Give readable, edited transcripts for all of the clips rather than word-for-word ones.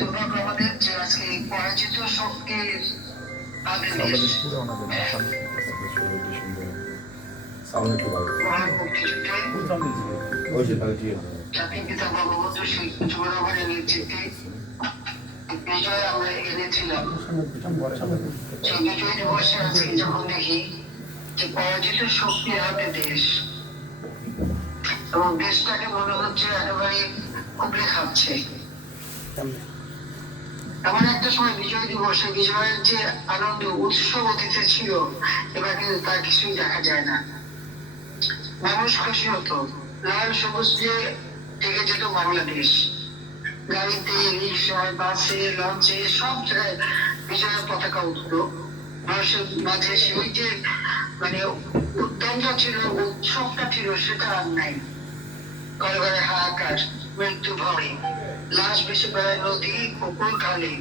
দুর্ভাগ্য আমাদের যে আজকে পরাজিত শক্তির জাতির পিতা বঙ্গবন্ধু শেখ মুজিবুর রহমানের নেতৃত্বে বিজয় আমরা এনেছিলাম। সেই বিজয় দিবসে আজকে যখন দেখি যে পরাজিত শক্তির হাতে দেশ এবং দেশটাকে মনে হচ্ছে একেবারে উপড়ে খাচ্ছে। এমন একটা সময় বিজয় দিবসে বিজয়ের যে আনন্দ উৎসব অতীতে ছিল, এবার কিন্তু তার কিছুই দেখা যায় না। মানুষ খুশি হতো, লাল সবুজ দিয়ে ঢেকে যেত বাংলাদেশ। গাড়িতে, রিক্সায়, বাসে, লঞ্চে সব জায়গায় বিজয়ের পতাকা উঠতো। মানুষের মাঝে সেই যে মানে উদ্যমটা ছিল, উৎসবটা ছিল, সেটা আর নাই। ঘরে ঘরে হাহাকার, মৃত্যু ভয়, লাশ ভেসে বেড়ায় নদী, পুকুর, খালে।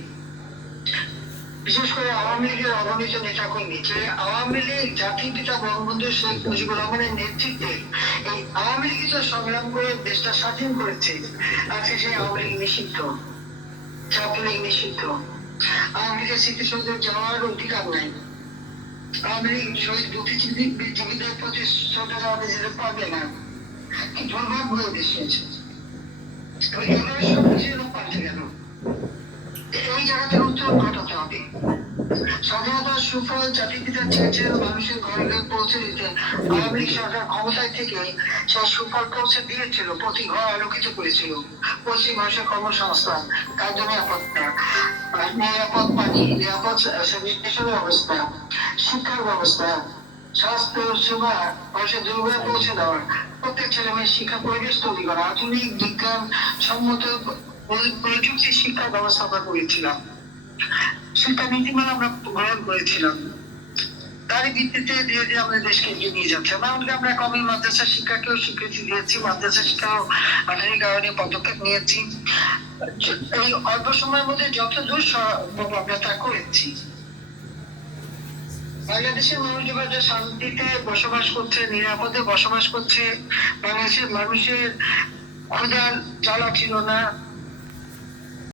বিশেষ করে আওয়ামী লীগের অগণিত নেতাকর্মী, যে আওয়ামী লীগ জাতির পিতা বঙ্গবন্ধু শেখ মুজিবুর রহমানের নেতৃত্বে এই আওয়ামী লীগ তো সংগ্রাম করে দেশটা স্বাধীন করেছে, আজকে সেই আওয়ামী লীগ নিষিদ্ধ, ছাত্রলীগ নিষিদ্ধ। আওয়ামী লীগের স্মৃতিসৌধে যাওয়ার অধিকার নাই। আওয়ামী লীগ শহীদ বুদ্ধিজীবীদের প্রতি শ্রদ্ধা জানাতে যেতে পারবে না। কি দুর্ভাগ্য দেশে এইভাবে সবকিছু পাল্টে গেল। এই জায়গাতে উত্তর ঘটাতে হবে। স্বাধীনতার সুফল জাতির পিতা চেয়েছেন মানুষের ঘরে ঘরে পৌঁছে দিতে। আওয়ামী লীগ সরকার ক্ষমতায় থেকে সেই সুফল পৌঁছে দিয়েছিল, প্রতি ঘর আলোকিত করেছিল। পশ্চিম মানুষের কর্মসংস্থান, খাদ্য নিরাপত্তা, নিরাপদ পানি, নিরাপদ স্যানিটেশন ব্যবস্থা, শিক্ষার ব্যবস্থা, স্বাস্থ্য সেবা মানুষের দুর্গে পৌঁছে দেওয়া, প্রত্যেক ছেলে মেয়ের শিক্ষা পরিবেশ তৈরি করা, আধুনিক বিজ্ঞান সম্মত প্রযুক্তি শিক্ষা ব্যবস্থা আমরা করেছিলাম। শিক্ষা নীতিমালা আমরা গ্রহণ করেছিলাম। তারই ভিত্তিতে ধীরে ধীরে আমাদের দেশকে এগিয়ে নিয়ে যাচ্ছে। এমনকি আমরা কমি মাদ্রাসা শিক্ষাকেও স্বীকৃতি দিয়েছি, মাদ্রাসা শিক্ষাও আধুনিকায়নের পদক্ষেপ নিয়েছি। এই অল্প সময়ের মধ্যে যতদূর সম্ভব আমরা তা করেছি। বাংলাদেশের মানুষ যেভাবে শান্তিতে বসবাস করছে, নিরাপদে বসবাস করছে, বাংলাদেশের মানুষের ক্ষুধার জ্বালা ছিল না,